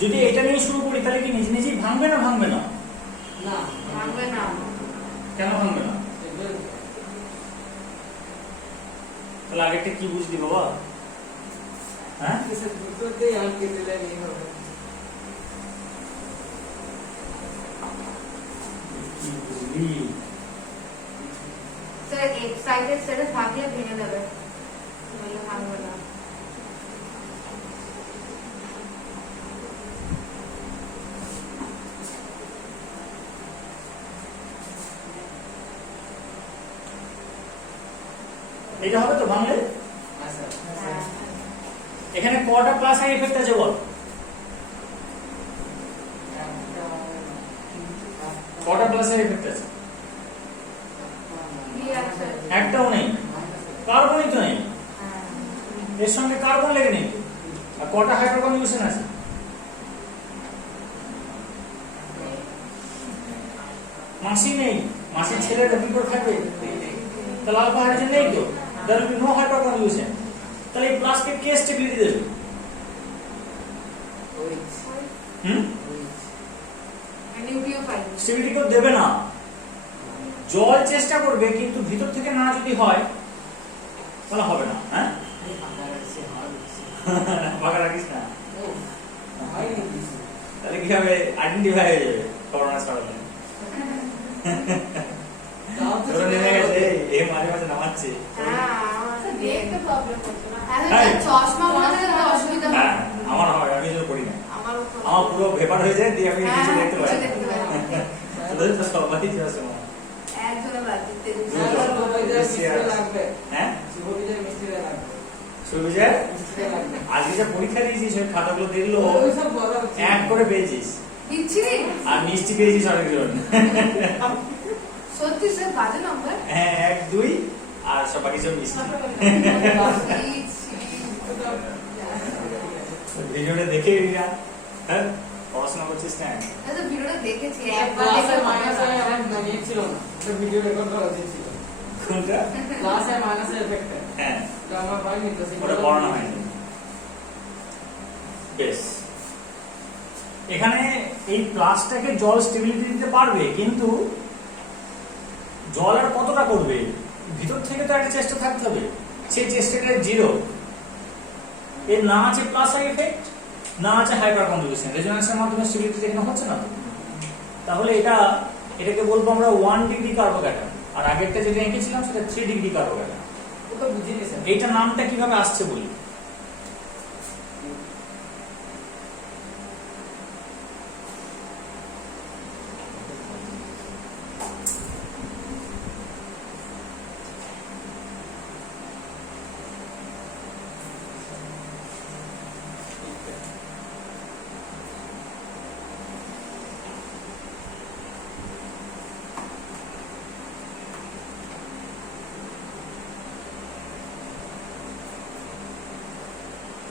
যদি এটা নিয়ে শুরু করি তাহলে কি নিজে নিজেই ভাঙবে না ভাঙবে না? না, ভাঙবে না। কেন ভাঙবে না? তাহলে আগেরটা কি বুঝলি বাবা? হ্যাঁ, দুটোতেই আটকে দিলে এই হবে। কি বুঝলি? স্যার এক সাইডে সেটা থাকলে ভেঙে দেবে, নইলে ভাঙবে না। এটা হবে তো ভাঙলে? এখানে কটা প্লাস আই এফেক্ট আছে বল? কটা প্লাস আই এফেক্ট আছে? একটাও নেই, কার্বনই তো নেই, এর সঙ্গে কার্বন লেগে নেই। আর কটা হাইড্রোজেন কনজুগেশন আছে? মাসি নেই, মাসির ছেলেটা কি করে থাকবে? তাহলে আলফা হাইড্রোজেন নেই তো, there will be no hydrogen conjugation। তাহলে এই প্লাসকে কে স্টেবিলিটি দেবে? স্টেবিলিটি কেউ দেবে না, জল চেষ্টা করবে, কিন্তু ভিতর থেকে না যদি হয় তাহলে হবে না। হ্যাঁ, ফাঁকা রাখিস না, তাহলে কি হবে? আইডেন্টিফাই হয়ে যাবে করোনা ছড়ালে। নেমে গেছে, এই মাঝে মাঝে নামাচ্ছে। আমার হয়, আমি তো করি না, আমার পুরো ভেপার হয়ে যায়, দিয়ে আমি কিছু দেখতে পাই। তোদের তো সবাই চশমা। সুবিজয় আজকে যে পরীক্ষা দিয়েছিস ওই খাতাগুলো দেখলো এক করে পেয়েছিস, আর মিষ্টি পেয়েছিস অনেকজন। সত্যি স্যার বাজে নাম্বার। হ্যাঁ, 1 2 আর সব বাকি সব মিষ্টি। ভিডিওটা দেখে নিয়া, হ্যাঁ পড়াশোনা করছিস না? আচ্ছা ভিডিওটা দেখেছি, একবার দেখে মাইনাসে আমার মনে ছিল না, এটা ভিডিও রেকর্ড করা উচিত ছিল। কোনটা? ক্লাসে মাইনাসের এফেক্ট। হ্যাঁ, তো আমার হয়নি তো ওটা পড়ানো হয়নি। বেশ, এখানে এই প্লাসটাকে জল স্টেবিলিটি দিতে পারবে, কিন্তু জল আর কতটা করবে? ভিতর থেকে তো একটা চেষ্টা থাকতে হবে, সেই চেষ্টাটা জিরো। এর না আছে প্লাস আই এফেক্ট, না আছে হাইপার কনজুগেশন, রেজোন্যান্সের মাধ্যমে স্টেবিলিটি যেখানে হচ্ছে না। তাহলে এটাকে বলবো আমরা 1 ডিগ্রি কার্বোক্যাটায়ন, আর আগেরটা যেটা এঁকেছিলাম সেটা 3 ডিগ্রি কার্বোক্যাটায়ন। ওটা বুঝিনি স্যার। এইটা নামটা কিভাবে আসছে বলি।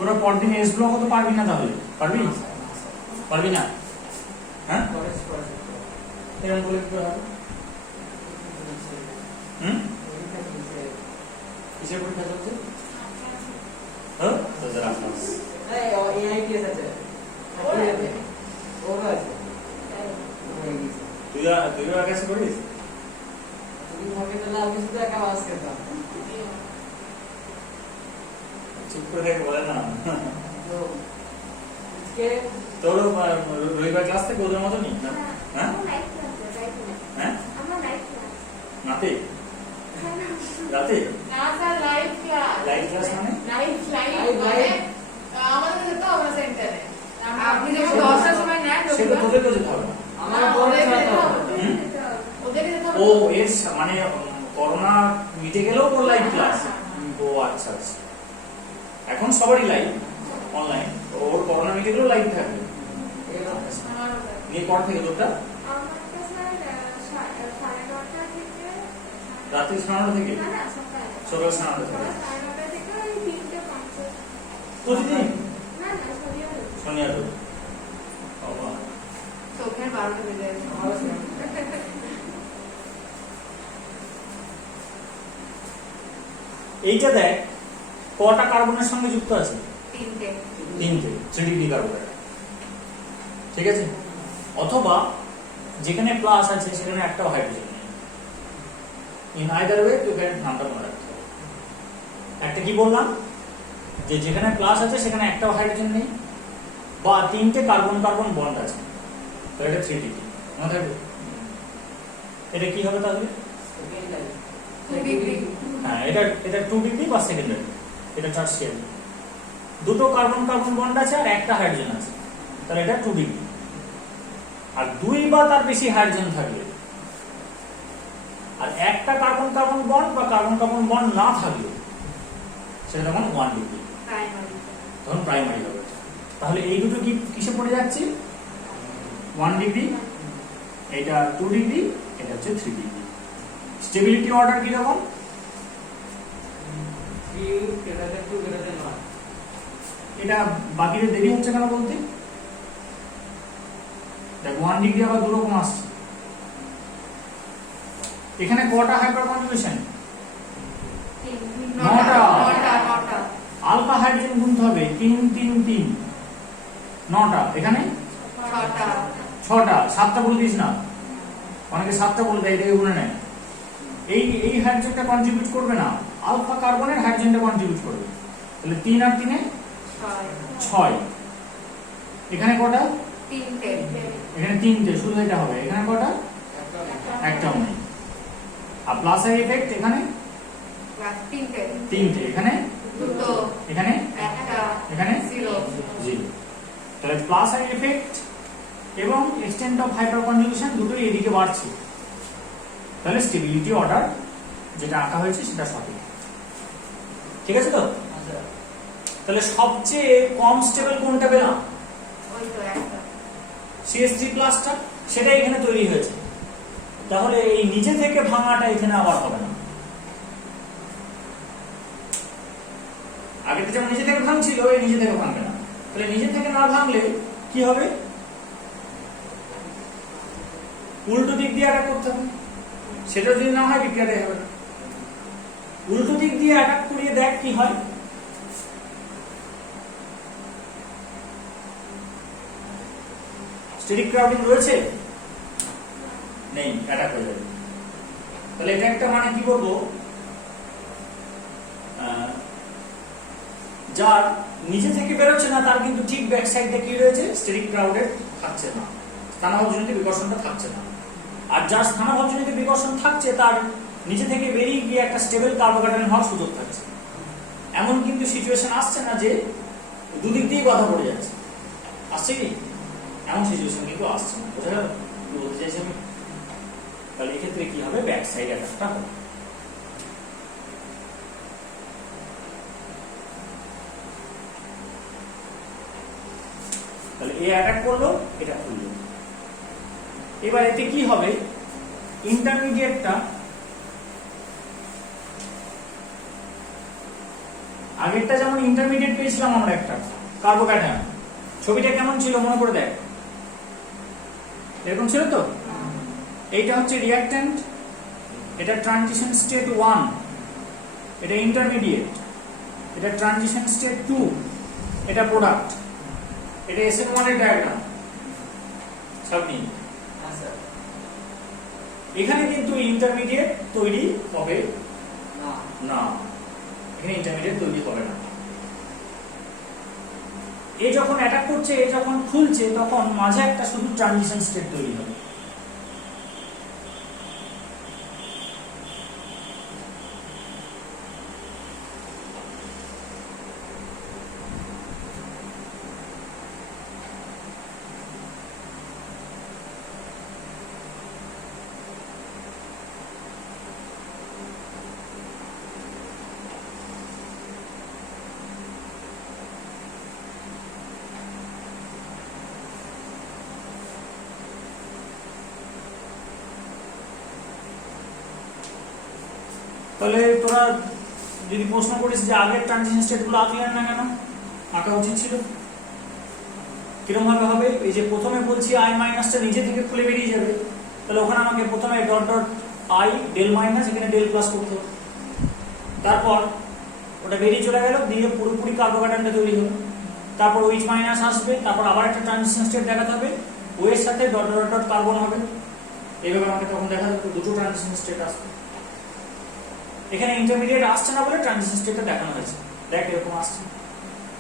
তোরা পরদিন এস ব্লক তো পারবি না, তাহলে পারবি? পারবি না? হ্যাঁ, এরকম বলে কি হবে? কিসের পরীক্ষা চলছে? হ্যাঁ, তো জরা ক্লাস। এই এআইটিএস আছে। ওরা আছে। তুইও আগে করিস? তুমি ভাবে তাহলে আমি শুধু একা বাস করতাম। চুপ করে থেকে বলে না। তো আজকে তোর রবিবার ক্লাস থেকে ওদের মতো নি? হ্যাঁ, হ্যাঁ, নাতে রাতে না sir live class. Live class মানে লাইভ আমাদের যেতে হবে সেন্টারে। আপনি যখন 10টার সময় নেন সেটা তোদেরকে যেতে হবে না। আমার বড় যেতে হবে। ওদেরকে যেতে হবে। ও এর মানে করোনা মিটে গেলেও ওর লাইভ ক্লাস। ও আচ্ছা আচ্ছা, এখন সবারই লাইভ অনলাইন, ওর করোনা মিটে গেলেও লাইভ থাকবে। নিয়ে পর থেকে তোরটা রাত্রি 9:30 থেকে সকাল 9:30 থেকে প্রতিদিন শনি আর রবি। চোখের 12টা বেজে যাচ্ছে। এইটা দেখ, কটা কার্বনের সঙ্গে যুক্ত আছে? তিনটে। তিনটে, 3 ডিগ্রি কার্বন। ঠিক আছে, অথবা যেখানে প্লাস আছে সেখানে একটাও হাইড্রোজেন নেই। In either way to can নামটা মনে রাখতে হবে। একটা কি বললাম, যে যেখানে প্লাস আছে সেখানে একটাও হাইড্রোজেন নেই, বা তিনটে কার্বন কার্বন বন্ড আছে, তো এটা 3 ডিগ্রি। মনে থাকবে? এটা কি হবে তাহলে? 2 ডিগ্রি। হ্যাঁ, এটা 2 ডিগ্রি বা সেকেন্ডারি, এটা টারশিয়ারি। দুটো কার্বন কার্বন বন্ড আছে আর একটা হাইড্রোজেন আছে, তাহলে এটা 2 ডিগ্রি। আর 2 বা তার বেশি হাইড্রোজেন থাকলে, আর একটা কার্বন কার্বন বন্ড বা কার্বন কার্বন বন্ড না থাকলে, সেটা তখন 1 ডিগ্রি, প্রাইমারি। তখন প্রাইমারি হবে। তাহলে এই দুটো কি কিসে পড়ে যাচ্ছে? 1 ডিগ্রি, এটা 2 ডিগ্রি, এটা হচ্ছে 3 ডিগ্রি। স্টেবিলিটি অর্ডার কি রকম? 3 greater than 2 greater than 1. এটা বাকিদের দেরি হচ্ছে কেন বলতে? দেখ 1 ডিগ্রি আবার দু রকম আসছে। এখানে কটা হাইপার কনজুগেশন? 9টা। আলফা হাইড্রোজেন গুনতে হবে 3 3 3, 9টা। এখানে 6টা। 7টা বলে দিস না, অনেকে 7টা বলে দেয়, এটাকে গুনে নেয়। এই হাইড্রোজেনটা কন্ট্রিবিউট করবে না, আলফা কার্বনের হাইড্রোজেনটা কন্ট্রিবিউট করবে। তাহলে 3 আর 3 এ 6। এখানে কটা? এখানে 3টে, শুধু এটা হবে। এখানে কটা? একটাও নেই। আর প্লাস আই এফেক্ট এখানে 3টে, এখানে 2, এখানে 1, এখানে 0। তাহলে প্লাস আই এফেক্ট এবং এক্সটেন্ট অফ হাইপার কনজুগেশন দুটোই এদিকে বাড়ছে। তাহলে স্টেবিলিটি অর্ডার যেটা আঁকা হয়েছে সেটা সঠিক। ঠিক আছে তো? তাহলে সবচেয়ে কম স্টেবল কোনটা পেলাম? CH3+টা, সেটা এখানে তৈরি হয়েছে। তাহলে এই নিচে থেকে ভাঙাটা এখানে আবার হবে না। আগে তো যেমন নিচে থেকে ভাঙছিল, এই নিচে থেকে ভাঙবে না। তাহলে নিচে থেকে না ভাঙলে কি হবে? উল্টো দিক দিয়ে অ্যাটাক করতে হবে। সেটা যদি না হয় বিক্রিয়াটাই হবে না। উল্টো দিক দিয়ে অ্যাটাক করিয়ে দেখ কি হয়। স্টেরিক ক্রাউডিং রয়েছে? নেই, অ্যাটাক হয়ে যাবে। তাহলে এটা একটা মানে কি বলবো, যার নিচে থেকে বেরোচ্ছে না তার কিন্তু ঠিক ব্যাক সাইডে কি রয়েছে? স্টেরিক ক্রাউডেড থাকছে না, স্থানাভাজনিত বিকর্ষণটা থাকছে না। আর যার স্থানাভাজনিত বিকর্ষণ থাকছে তার নিচে থেকে বেরিয়ে গিয়ে একটা স্টেবল কার্বোক্যাটায়ন হওয়ার সুযোগ থাকছে। এমন কিন্তু সিচুয়েশন আসছে না যে দুদিক দিয়ে বাধা পড়ে যাচ্ছে, আসছে কি? এমন সিচুয়েশন কিন্তু আসছে না। বোঝা গেল কি বলতে চাইছি আমি? তাহলে এক্ষেত্রে কি হবে? ব্যাক সাইড অ্যাটাকটা হবে। তাহলে এই অ্যাটাক করলো, এটা খুললো। এবার এতে কি হবে? ইন্টারমিডিয়েটটা আগেরটা যেমন ইন্টারমিডিয়েট পেয়েছিলাম আমরা একটা কার্বোক্যাটায়ন, ছবিটা কেমন ছিল মনে করে দেখ। এরকম ছিল তো? এইটা হচ্ছে রিঅ্যাকট্যান্ট, এটা ট্রানজিশন স্টেট 1, এটা ইন্টারমিডিয়েট, এটা ট্রানজিশন স্টেট 2, এটা প্রোডাক্ট, এটা SN1 এর ডায়াগ্রাম। সবই এখানে কিন্তু ইন্টারমিডিয়েট তৈরি হবে না, এখানে ইন্টারমিডিয়েট তৈরি হবে না। এ যখন অ্যাটাক করছে, এ যখন খুলছে, তখন মাঝে একটা শুধু ট্রানজিশন স্টেট তৈরি হবে। তাহলে তোরা যদি প্রশ্ন করিস যে আগের ট্রানজিশন স্টেটগুলো আঁকলেন না কেন, আঁকা উচিত ছিল। কিরকম ভাবে হবে? এই যে প্রথমে বলছি আই মাইনাসটা নিজে থেকে খুলে বেরিয়ে যাবে, তাহলে ওখানে আমাকে প্রথমে dot dot I del minus, এখানে ডেল প্লাস করতে হবে। তারপর ওটা বেরিয়ে চলে গেল, দিয়ে পুরোপুরি কার্বোকাটায়নটা তৈরি হলো। তারপর OH মাইনাস আসবে, তারপর আবার একটা ট্রানজিশন স্টেট দেখাতে হবে, ও এর সাথে ডট ডট ডট কার্বন হবে। এইভাবে আমাকে তখন দেখা যাবে দুটো ট্রানজিশন স্টেট আসবে। এখানে ইন্টারমিডিয়েট আসছে না বলে ট্রানজিশন স্টেটটা দেখানো হয়েছে। দেখ এরকম আসছে,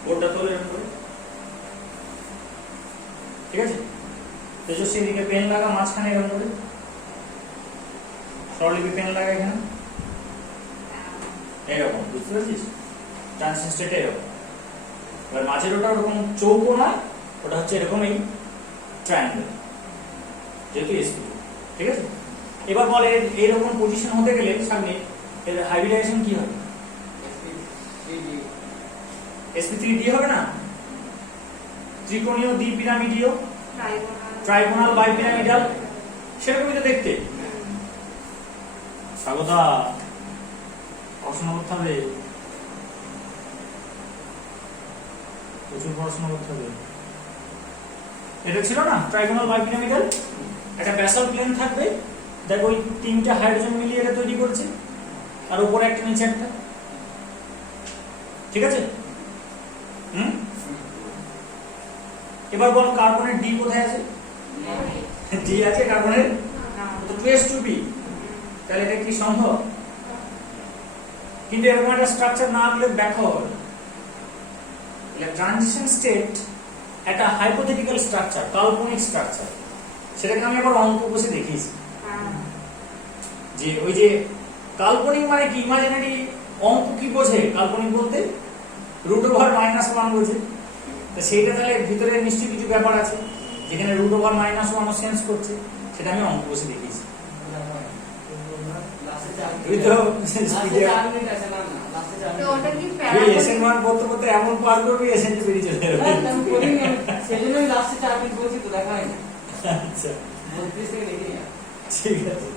বোর্ডটা তোলে এরকম করে, ঠিক আছে? তেজস্বী এদিকে পেন লাগা, মাঝখানে এরকম করে স্বরলিপি পেন লাগা এখানে এরকম, বুঝতে পারছিস? ট্রানজিশন স্টেটটা এরকম। এবার মাঝের ওটা ওরকম চৌকো নয়, ওটা হচ্ছে এরকম এই ট্রায়াঙ্গেল, যেহেতু sp2, ঠিক আছে? এবার বলে এরকম পজিশন হতে গেলে সামনে এর হাইব্রিডাইজেশন কি হবে? sp3d হবে না? ত্রিকোণীয় দ্বিপিরামিডীয় ট্রাইগোনাল বাইপিরামিডাল, সেরকমই তো দেখতে। স্বাগতা, পড়াশোনা করতে হবে, প্রচুর পড়াশোনা করতে হবে। এটা ছিল না ট্রাইগোনাল বাইপিরামিডাল, একটা ব্যাসাল প্লেন থাকবে, দেখো ওই তিনটা হাইড্রোজেন মিলিয়ে এটা তৈরি করছে, আর উপরে একটা নিচে একটা, ঠিক আছে? এবার বল কার্বনের ডি কোথায় আছে? ডি আছে কার্বনের, তো 2s2p, তাহলে এটা কি সম্ভব? কিন্তু এরকম একটা স্ট্রাকচার না হলে ব্যাখ্যা হবে। ট্রানজিশন স্টেট একটা হাইপোথেটিক্যাল স্ট্রাকচার, কাল্পনিক স্ট্রাকচার, সেটাকে আমি আবার অঙ্ক বসে দেখিয়েছি। যে ওই যে কাল্পনিক মানে কি, ইমাজিনারি। অঙ্ক কি বোঝে কাল্পনিক বলতে? √-1 বোঝে। তো সেইটা তাহলে ভিতরে নিশ্চয়ই কিছু ব্যাপার আছে, যেখানে √-1 সেন্স করছে, সেটা আমি অঙ্ক বসে দেখিয়েছি। এমন পার করবি এসএনটি বেরিয়ে চলে যাবে। আচ্ছা ঠিক আছে,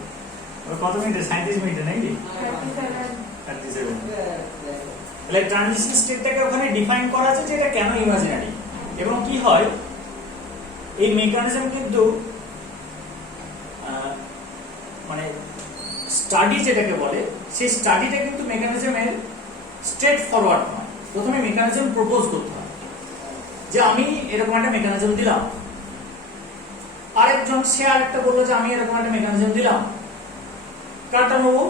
কত মিনিটে? 37 মিনিটে নাকি? 37। তাহলে ট্রানজিশন স্টেটটাকে ওখানে ডিফাইন করা আছে যে এটা কেন ইমাজিনারি এবং কি হয়। এই মেকানিজম কিন্তু মানে স্টাডি যেটাকে বলে, সেই স্টাডিটা কিন্তু মেকানিজমের স্ট্রেট ফরওয়ার্ড নয়। প্রথমে মেকানিজম প্রপোজ করতে হয় যে আমি এরকম একটা মেকানিজম দিলাম, আরেকজন সে আরেকটা বললো যে আমি এরকম একটা মেকানিজম দিলাম। কারটা নেবো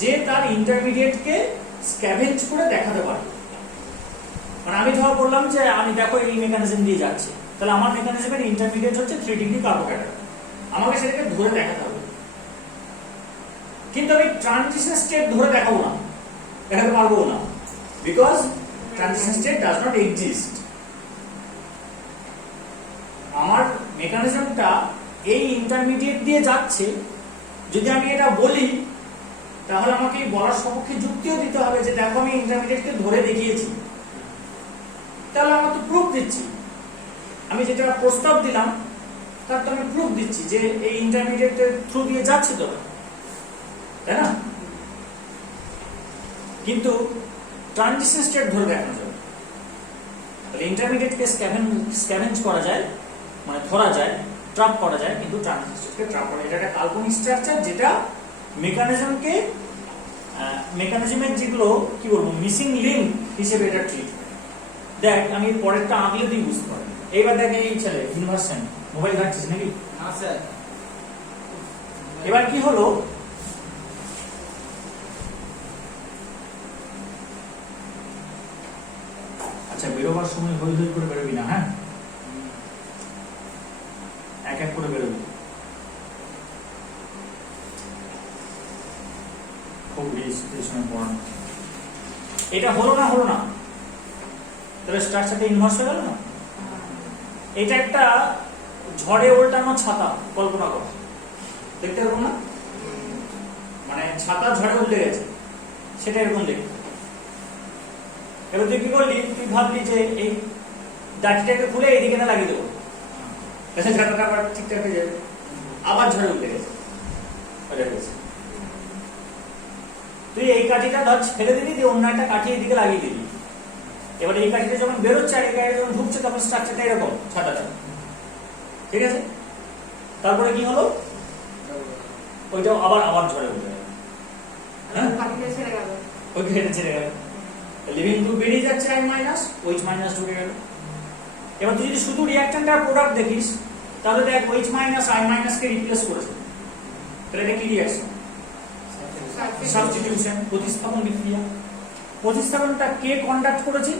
যে তার ইন্টারমিডিয়েটকে স্ক্যাভেঞ্জ করে দেখাতে পারে। মানে আমি ধর বললাম যে আমি দেখো এই মেকানিজম দিয়ে যাচ্ছে, তাহলে আমার মেকানিজমের ইন্টারমিডিয়েট হচ্ছে 3 ডিগ্রি কার্বোক্যাটায়ন, আমাকে সেটাকে ধরে দেখাতে হবে। কিন্তু আমি ট্রানজিশন স্টেট ধরে দেখাবো না, দেখাতে পারবো না, because transition state does not exist. আমার মেকানিজমটা এই ইন্টারমিডিয়েট দিয়ে যাচ্ছে, যদি আমি এটা বলি তাহলে আমাকে বলার সপক্ষে যুক্তিও দিতে হবে যে দেখো আমি ইন্টারমিডিয়েটকে ধরে দেখিয়েছি, তাহলে আমার তো প্রুফ দিচ্ছি। আমি যেটা প্রস্তাব দিলাম তার তো আমি প্রুফ দিচ্ছি যে এই ইন্টারমিডিয়েটের থ্রু দিয়ে যাচ্ছে তো, তাই না? কিন্তু ট্রানজিশন স্টেট ধরে দেখানো যাবে। তাহলে ইন্টারমিডিয়েটকে স্ক্যাভেঞ্জ করা যায়, মানে ধরা যায়, ট্র্যাপ করা যায়, কিন্তু ট্রানজিশন স্টেটকে ট্র্যাপ করা যায়। এটা একটা কাল্পনিক স্ট্রাকচার যেটা মেকানিজমকে, মেকানিজমের যেগুলো কি বলবো মিসিং লিঙ্ক হিসেবে এটা ট্রিট করে। দেখ আমি পরেরটা আঁকলে তুই বুঝতে পারবি। এইবার দেখ এই ছেলে ইনভার্সন মোবাইল ঘাটছিস নাকি? না স্যার। এবার কি হলো, আচ্ছা বেরোবার সময় হই হই করে বেরোবি না, হ্যাঁ? এক এক করে বেরোবি, খুব রেজিস্ট্রেশন পড়ানো। এটা হলো না, হলো না, তাহলে স্ট্রাকচারটা ইনভার্স হয়ে গেল না। এটা একটা ঝড়ে উল্টানো ছাতা, কল্পনা কর, দেখতে পারবো না? মানে ছাতা ঝড়ে উল্টে গেছে, সেটা এরকম দেখতে। এবার তুই কি করলি, তুই ভাবলি যে এই ডাটিটাকে খুলে এইদিকে না লাগিয়ে দেবো, ছাতাটা আবার ঠিকঠাক হয়ে যাবে, আবার ঝড়ে উল্টে গেছে। তুই এই কাঠিটা ধর ফেলে দিবি, দিয়ে অন্য একটা কাঠি এদিকে লাগিয়ে দিবি। এবার এই কাঠিটা যখন বেরোচ্ছে আর এই কাঠিটা যখন ঢুকছে তখন স্ট্রাকচারটা এরকম ছাতাটা, ঠিক আছে? তারপরে কি হলো, ওইটাও আবার আবার ঝড়ে উঠে গেল, হ্যাঁ? ওকে এটা ছেড়ে গেল, লিভিং গ্রুপ বেরিয়ে যাচ্ছে I মাইনাস, OH মাইনাস ঢুকে গেল। এবার তুই যদি শুধু রিঅ্যাকট্যান্ট আর প্রোডাক্ট দেখিস তাহলে দেখ OH minus I minus K replace করেছে, তাহলে এটা কি রিঅ্যাকশন? সাবস্টিটিউশন, প্রতিস্থাপন বিক্রিয়া। প্রতিস্থাপনটা কে কন্ডাক্ট করেছে?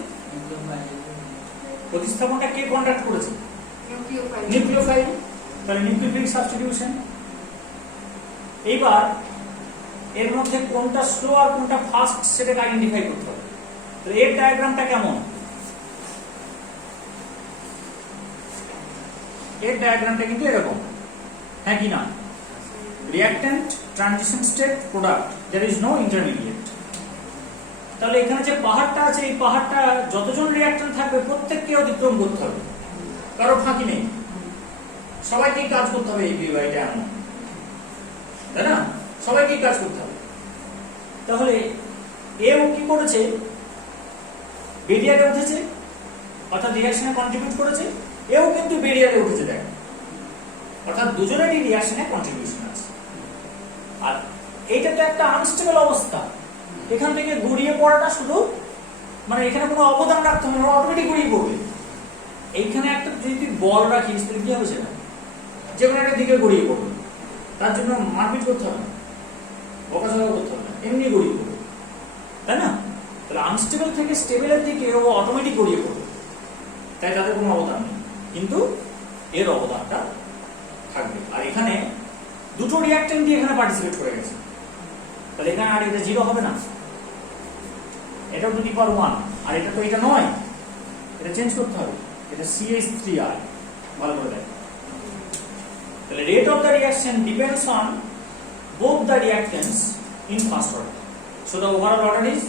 প্রতিস্থাপনটা কে কন্ডাক্ট করেছে? নিউক্লিওফাইল, তাহলে নিউক্লিওফিলিক সাবস্টিটিউশন। এইবার এর মধ্যে কোনটা স্লো আর কোনটা ফাস্ট সেটাকে আইডেন্টিফাই করতে হবে। তো এর ডায়াগ্রামটা কেমন? এর ডায়াগ্রামটা কিন্তু এরকম, হ্যাঁ কি না? Reactant, transition state, product, there is no intermediate. তাহলে এখানে যে পাহাড়টা আছে এই পাহাড়টা যতজন রিঅ্যাকট্যান্ট থাকবে প্রত্যেককে অতিক্রম করতে হবে, কারো ফাঁকি নেই, সবাইকেই কাজ করতে হবে এই বিবাহিটা এমন, তাই না? সবাইকেই কাজ করতে হবে। তাহলে এও কি করেছে? বেরিয়ারে উঠেছে, অর্থাৎ রিঅ্যাকশনে কন্ট্রিবিউট করেছে, এও কিন্তু বেরিয়ারে উঠেছে, দেখ, অর্থাৎ দুজনেরই রিঅ্যাকশনে কন্ট্রিবিউশন আছে। আর এইটা তো একটা আনস্টেবল অবস্থা, এখান থেকে গড়িয়ে পড়াটা শুধু মানে এখানে কোনো অবদান রাখতে হবে না, অটোমেটিক গড়িয়ে পড়বে। এইখানে একটা যদি তুই বল রাখিস তাহলে কি হবে? সেটা যে কোনো একটা দিকে গড়িয়ে পড়বে, তার জন্য মারপিট করতে হবে না, বকাঝকা করতে হবে না, এমনি গড়িয়ে পড়বে, তাই না? তাহলে আনস্টেবল থেকে স্টেবলের দিকে ও অটোমেটিক গড়িয়ে পড়বে, তাই তাদের কোনো অবদান নেই, কিন্তু এর অবদানটা থাকবে। আর এখানে দুটো রিঅ্যাকট্যান্ট দিয়ে এখানে পার্টিসিপেট করে গেছে, তাহলে এখানে আর এটা জিরো হবে না, এটাও টু দি পাওয়ার 1, আর এটা তো এটা নয়, এটা চেঞ্জ করতে হবে, এটা CH3R, ভালো করে দেখ। তাহলে rate of the reaction depends on both the reactants in first order, so the overall order is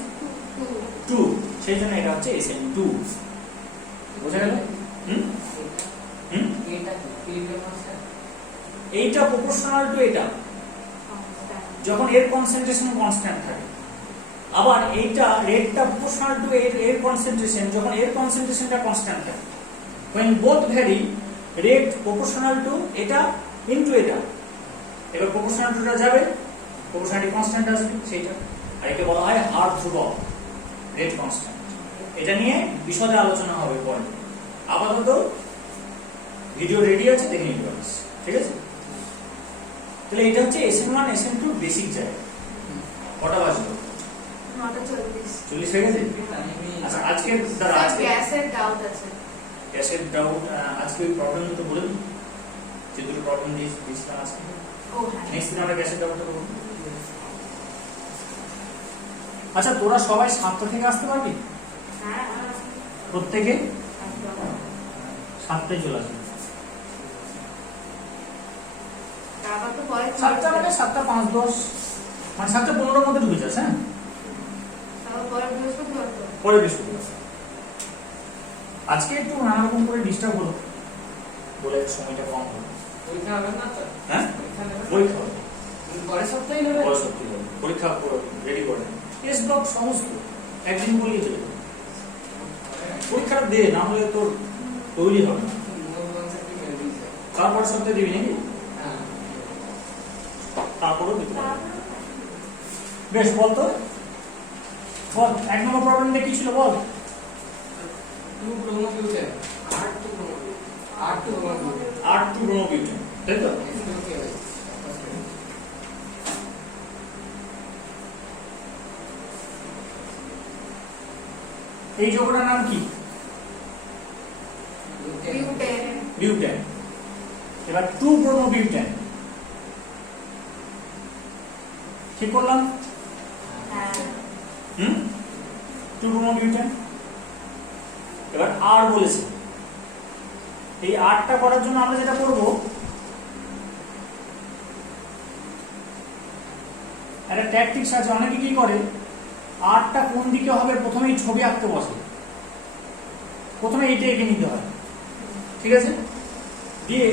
2, সেই জন্য এটা হচ্ছে SN2, বুঝা গেল? এইটা প্রপোর্শনাল টু এটা যখন এর কনসেন্ট্রেশন কনস্ট্যান্ট থাকে, আবার এইটা রেটটা প্রপোর্শনাল টু এর কনসেন্ট্রেশন যখন এর কনসেন্ট্রেশনটা কনস্ট্যান্ট থাকে। when both vary rate proportional to এটা ইনটু এটা, এবার প্রপোর্শনাল টুটা যাবে, প্রপোর্শনালিটি কনস্ট্যান্ট আসবে সেইটা, আর একে বলা হয় হার ধ্রুবক, রেট কনস্ট্যান্ট। এটা নিয়ে বিশদে আলোচনা হবে পরে, আপাতত ভিডিও রেডি আছে, দেখে নিতে পারিস, ঠিক আছে? তাহলে এটা হচ্ছে SN1 SN2 বেসিক জায়গা। কটা বাজলো? 9:40 হয়ে গেছে। আচ্ছা আজকে গ্যাসের ডাউট আছে, গ্যাসের ডাউট আজকে প্রবলেম তো বলে দিই, যে দুটো প্রবলেম দিয়েছিলাম আজকে, নেক্সট দিন আমরা গ্যাসের ডাউটটা করব। আচ্ছা তোরা সবাই 7টা থেকে আসতে পারবি? হ্যাঁ, প্রত্যেকে 7টায় চলে আসবে। 7টা মানে 7টা 5-10 মানে 7টা 15 মধ্যে ঢুকে যাস, হ্যাঁ? পরে বৃহস্পতিবার। আজকে একটু নানা রকম করে ডিস্টার্ব হলো বলে সময়টা কম হলো। পরীক্ষা হবে না তো? হ্যাঁ, পরীক্ষা হবে পরের সপ্তাহে নেবে। পরের সপ্তাহে হবে পরীক্ষা, রেডি করে টেস্ট ব্লক সমস্ত একদিন বললেই চলে যাবে। পরীক্ষাটা দে, না হলে তোর তৈরি হবে না। তারপর সপ্তাহে দিবি নাকি? তারপরও দিতে পারবি। বেশ, বলতো বল 1 নম্বর প্রবলেমটা কি ছিল বল? 2 ব্রোমোবিউটেন, 8 ব্রোমোবিউটেন, তাই তো? এই যৌগটার নাম কি? বিউটেন। এবার 2 ব্রোমোবিউটেন ঠিক করলাম? 2 ব্রোমোবিউটেন। এবার আর বলেছে, এই আরটা করার জন্য আমরা যেটা করব, একটা ট্যাকটিক্স আছে, অনেকে কি করে আরটা কোন দিকে হবে প্রথমেই ছবি আঁকতে বসে, প্রথমে এইটা এঁকে নিতে হয়, ঠিক আছে? দিয়ে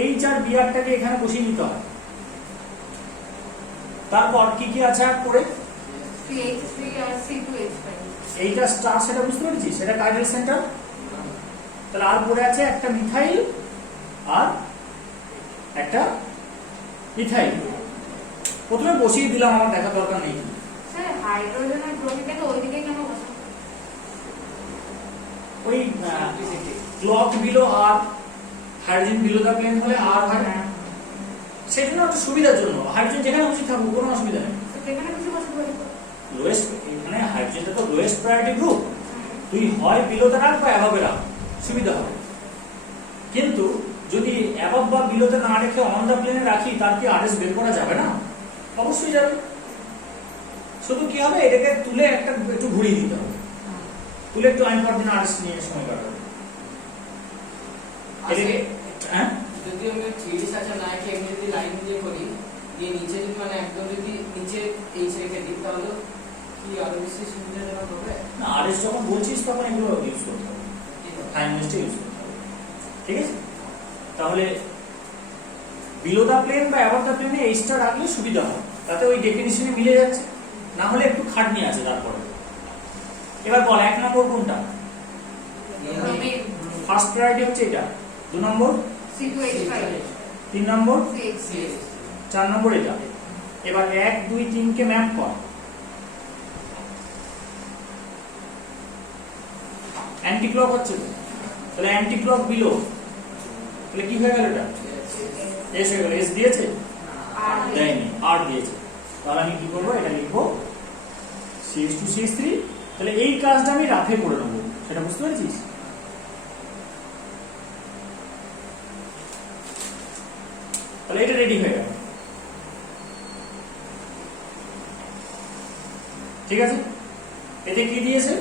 এইচ আর বিআরটাকে এখানে বসিয়ে নিতে হয়। তারপর কি কি আছে আর পরে এইটা স্টার, সেটা বুঝতে পেরেছিস? সেটা কার্ডিনাল সেন্টার। তাহলে আর পরে আছে একটা মিথাইল আর একটা মিথাইল। প্রথমে বসিয়ে দিলাম, আমার দেখা দরকার নেই। হাইড্রোজেন আর ব্রোমিনটাকে ওইদিকে কেন বসাবো? ওই ক্লক বিলো আর হাইড্রোজেন বিলো দা প্লেন হলে আর হয়, সেজন্য একটা সুবিধার জন্য হাইড্রোজেন যেখানে খুশি থাকুক কোনো অসুবিধা নেই। তো যেখানে খুশি বসাতে পারি। লোয়েস্ট এখানে হাইড্রোজেনটা তো লোয়েস্ট প্রায়োরিটি গ্রুপ, তুই হয় বিলো দা রাখ বা অ্যাভাবে রাখ, সুবিধা হবে। কিন্তু যদি অ্যাভাব বা বিলোতে না রেখে অন দা প্লেনে রাখি, তার কি আরএস বের করা যাবে না? অবশ্যই যাবে। শুধু কি হবে, এটাকে তুলে একটু ঘুরিয়ে দিতে হবে, তুলে একটু আইন পর দিন আরএস নিয়ে সময় কাটাবে। এটাকে হ্যাঁ যদি আমি সিরিজ আছে না কি এমনি যদি লাইন দিয়ে করি, দিয়ে নিচে যদি মানে একদম যদি নিচে এইচ রেখে দিই, তাহলে কি আরো বেশি সুবিধাজনক হবে? না, আরএস যখন বলছিস তখন এগুলো ইউজ করতে হবে, টাইম ওয়েস্টে ইউজ করতে হবে। ঠিক আছে, তাহলে বিলো দা প্লেন বা অ্যাবভ দা প্লেনে এইচটা রাখলে সুবিধা হয়, তাতে ওই ডেফিনিশনে মিলে যাচ্ছে। না হলে একটু খাটনি আছে তারপরে। এবার বল 1 নম্বর কোনটা? ব্রোমিন ফার্স্ট প্রায়োরিটি হচ্ছে এটা, 2 নম্বর, C2H5 3 নম্বর, CH 4 নম্বর এটা। এবার 1 2 3 কে ম্যাপ কর। অ্যান্টি ক্লক হচ্ছে তো, তাহলে অ্যান্টি ক্লক বিলো, তাহলে কি হয়ে গেল? এটা এস হয়ে গেল। এস দিয়েছে? আর দেয়নি, আর দিয়েছে। তাহলে আমি কি করবো, এটা লিখবো CH2 CH3। তাহলে এই কাজটা আমি রাফে করে নেবো, সেটা বুঝতে পেরেছিস? তাহলে এটা রেডি হয়ে গেল। ঠিক আছে, এতে কি দিয়েছে?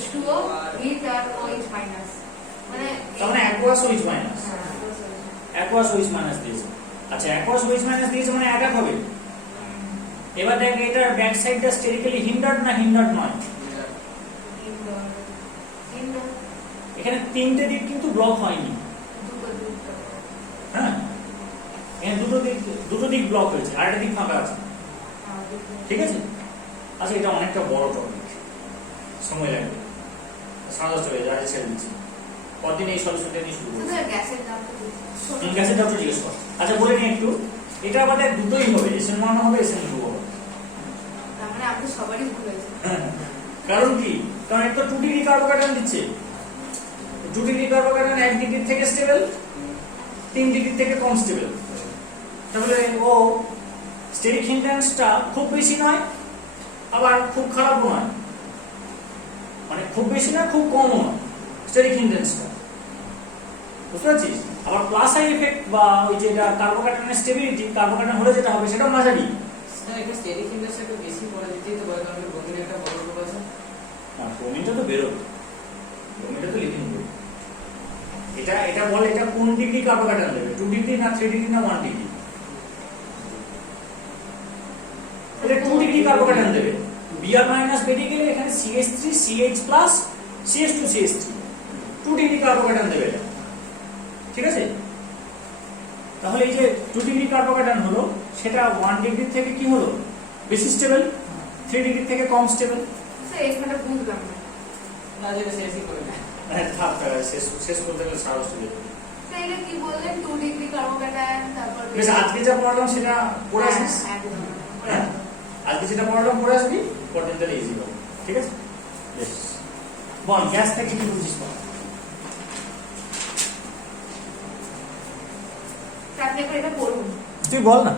H2O with R OH minus, মানে তার মানে aqueous OH minus, aqueous OH minus দিয়েছে। আচ্ছা, অ্যাকোয়াস OH মাইনাস দিয়েছে মানে এক এক হবে। এবার দেখ, এটার ব্যাক সাইডটা স্টেরিক্যালি হিন্ডার্ড না হিন্ডার্ড নয়? এখানে 3টে দিক কিন্তু ব্লক হয়নি। হ্যাঁ, এখানে দুটো দিক ব্লক হয়েছে, আর একটা দিক ফাঁকা আছে। ঠিক আছে, আচ্ছা এটা অনেকটা বড় টপিক, সময় লাগবে, সারা চলে যায়, ছেড়ে দিচ্ছি। পরদিন এই সলিউশনটা নিয়ে শুরু করবো। গ্যাসের দামটা গ্যাসের দামটা জিজ্ঞেস কর। আচ্ছা বলে নিই একটু, এটা আমাদের দুটোই হবে, SN1 হবে, SN2 হবে। তার মানে আমাদের সবারই ভুল হয়েছে। কারণ কি? কারণ এটা 2 ডিগ্রি কার্বোকার্বন দিচ্ছে। 2 ডিগ্রি কার্বোকার্বন 1 ডিগ্রি থেকে স্টেবল, 3 ডিগ্রি থেকে কম স্টেবল। তাহলে ও স্টেরিক হিন্ড্রেন্সটা খুব বেশি নয়, আবার খুব খারাপও নয়, মানে খুব বেশি না খুব কমও নয় স্টেরিক হিন্ড্রেন্সটা, বুঝতে পারছিস? আবার প্লাস আই এফেক্ট বা ওই যে এটা কার্বোকার্বনের স্টেবিলিটি, কার্বোকার্বন হলে যেটা হবে সেটাও মাঝারি। স্যার এটা স্টেরিক ইন্ডাস্ট্রি একটু বেশি করে দিতেই তো পারে, কারণ ব্রোমিন একটা বড় রোগ আছে। না, ব্রোমিনটা তো বেরোবে, ব্রোমিনটা তো লিভিং গ্রুপ। এটা বলে এটা কোন ডিগ্রি কার্বোকার্বন দেবে, 2 ডিগ্রি না 3 ডিগ্রি না 1 ডিগ্রি? এটা 2 ডিগ্রি কার্বোকার্বন দেবে। Br মাইনাস বেরিয়ে গেলে এখানে CH3 CH plus CH2 CH3 2 degree কার্বোকার্বন দেবে এটা। ঠিক আছে, তাহলে এই যে 2 ডিগ্রি কার্বোকার্বন হলো, সেটা 1 ডিগ্রি থেকে কি হলো, বেশি স্টেবল, 3 ডিগ্রি থেকে কম স্টেবল। স্যার এইখানটা বুঝলাম না। না যেটা শেষই করে না। শেষ করতে গেলে সারা স্টেবল। স্যার এটা কি বললেন, 2 ডিগ্রি কার্বোকার্বন, তারপর বেশ, আজকে যা পড়লাম সেটা পড়ে আসিস। হ্যাঁ, আজকে যেটা পড়লাম পড়ে আসবি, পরদিন তাহলে ইজি হবে। ঠিক আছে, বেশ। বল, গ্যাস থেকে কি বুঝিস? বল। আপনি একবার এটা পড়ুন। তুই বল না।